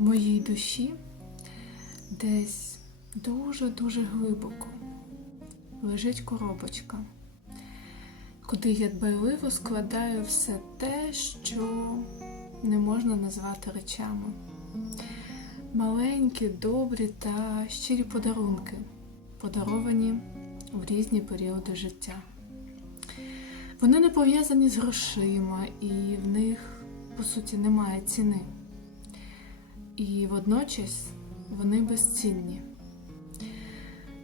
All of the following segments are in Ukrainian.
Моїй душі десь дуже-дуже глибоко лежить коробочка, куди я дбайливо складаю все те, що не можна назвати речами. Маленькі, добрі та щирі подарунки, подаровані в різні періоди життя. Вони не пов'язані з грошима, і в них, по суті, немає ціни. І водночас вони безцінні.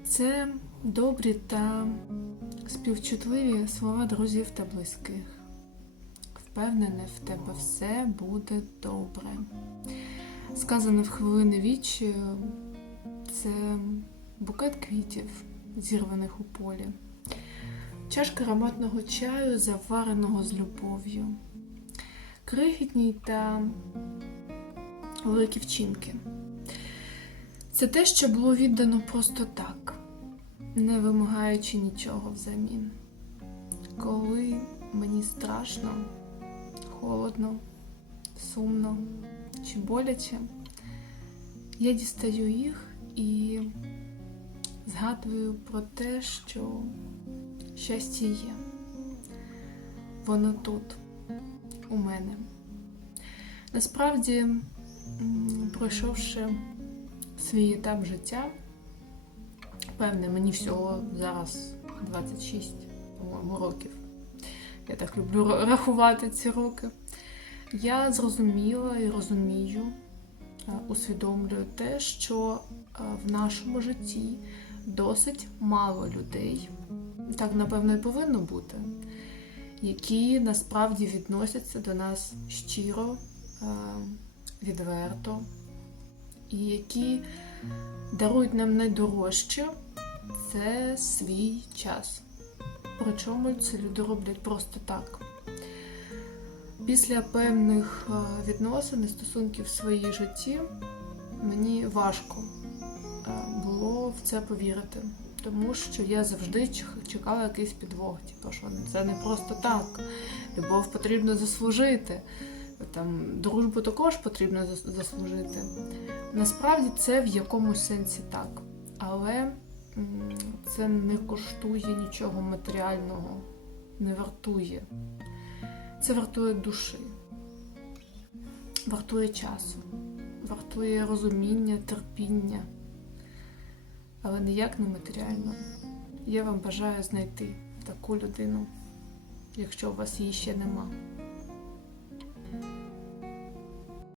Це добрі та співчутливі слова друзів та близьких. Впевнене, в тебе все буде добре. Сказане в хвилини вічі це букет квітів, зірваних у полі, чашка ароматного чаю, завареного з любов'ю, крихітні та великі вчинки. Це те, що було віддано просто так, не вимагаючи нічого взамін. Коли мені страшно, холодно, сумно чи боляче, я дістаю їх і згадую про те, що щастя є. Воно тут, у мене. Насправді, пройшовши свій етап життя, певне, мені всього зараз 26, по-моєму, років. Я так люблю рахувати ці роки. Я зрозуміла і розумію, е, усвідомлюю те, що е, в нашому житті досить мало людей, так напевно і повинно бути, які насправді відносяться до нас щиро, е, відверто, і які дарують нам найдорожче це свій час. Причому ці люди роблять просто так. Після певних е, відносин і стосунків в своїй житті мені важко е, було в це повірити, тому що я завжди чекала якийсь підвох, типу, що це не просто так. Любов потрібно заслужити, там дружбу також потрібно заслужити. Насправді це в якомусь сенсі так, але це не коштує нічого матеріального, не вартує. Це вартує душі, вартує часу, вартує розуміння, терпіння, але ніяк не матеріально. Я вам бажаю знайти таку людину, якщо у вас її ще нема.